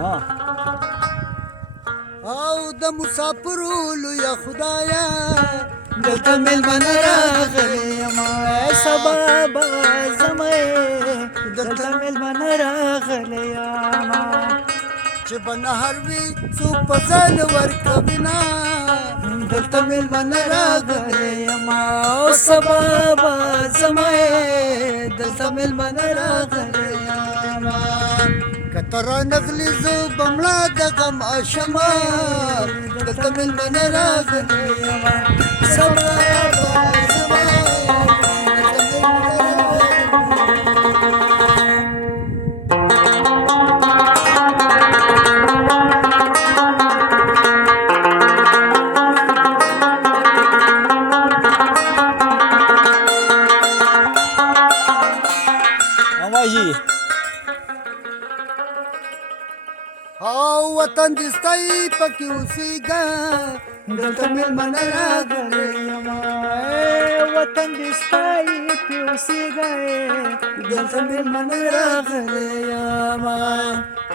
ها او د مسافرو لویه خدایا دلته مېلمانه راغلي یما سبا به زمه دلته مېلمانه راغلي یما چې به نهر وي څوک په ځان ورکوينه دلته مېلمانه راغلي یما سبا به زمه دلته مېلمانه راغلي یما کتر نغلی زو بمړه د غم اشما دلته مېلمانه راغلي یما سبا به زمه اماجي او وطن دې ستای پکې اوسېږه دلته مېلمانه راغلي یما وطن دې ستایي پې اوسېږئ دلته مېلمانه راغلي یما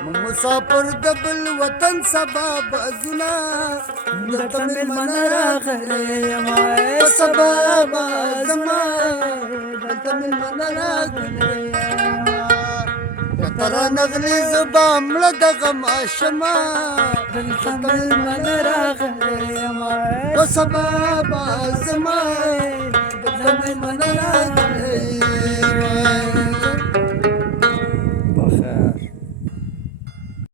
موږ مسافر د بل وطن سبا بازونه دلته مېلمانه راغلي یما سبا به زما دلته مېلمانه راغلي یما کتر نغلی زو بمړه د غم اشما دلته مېلمانه راغلي یما و سبا بازما دلته مېلمانه راغلي راغلی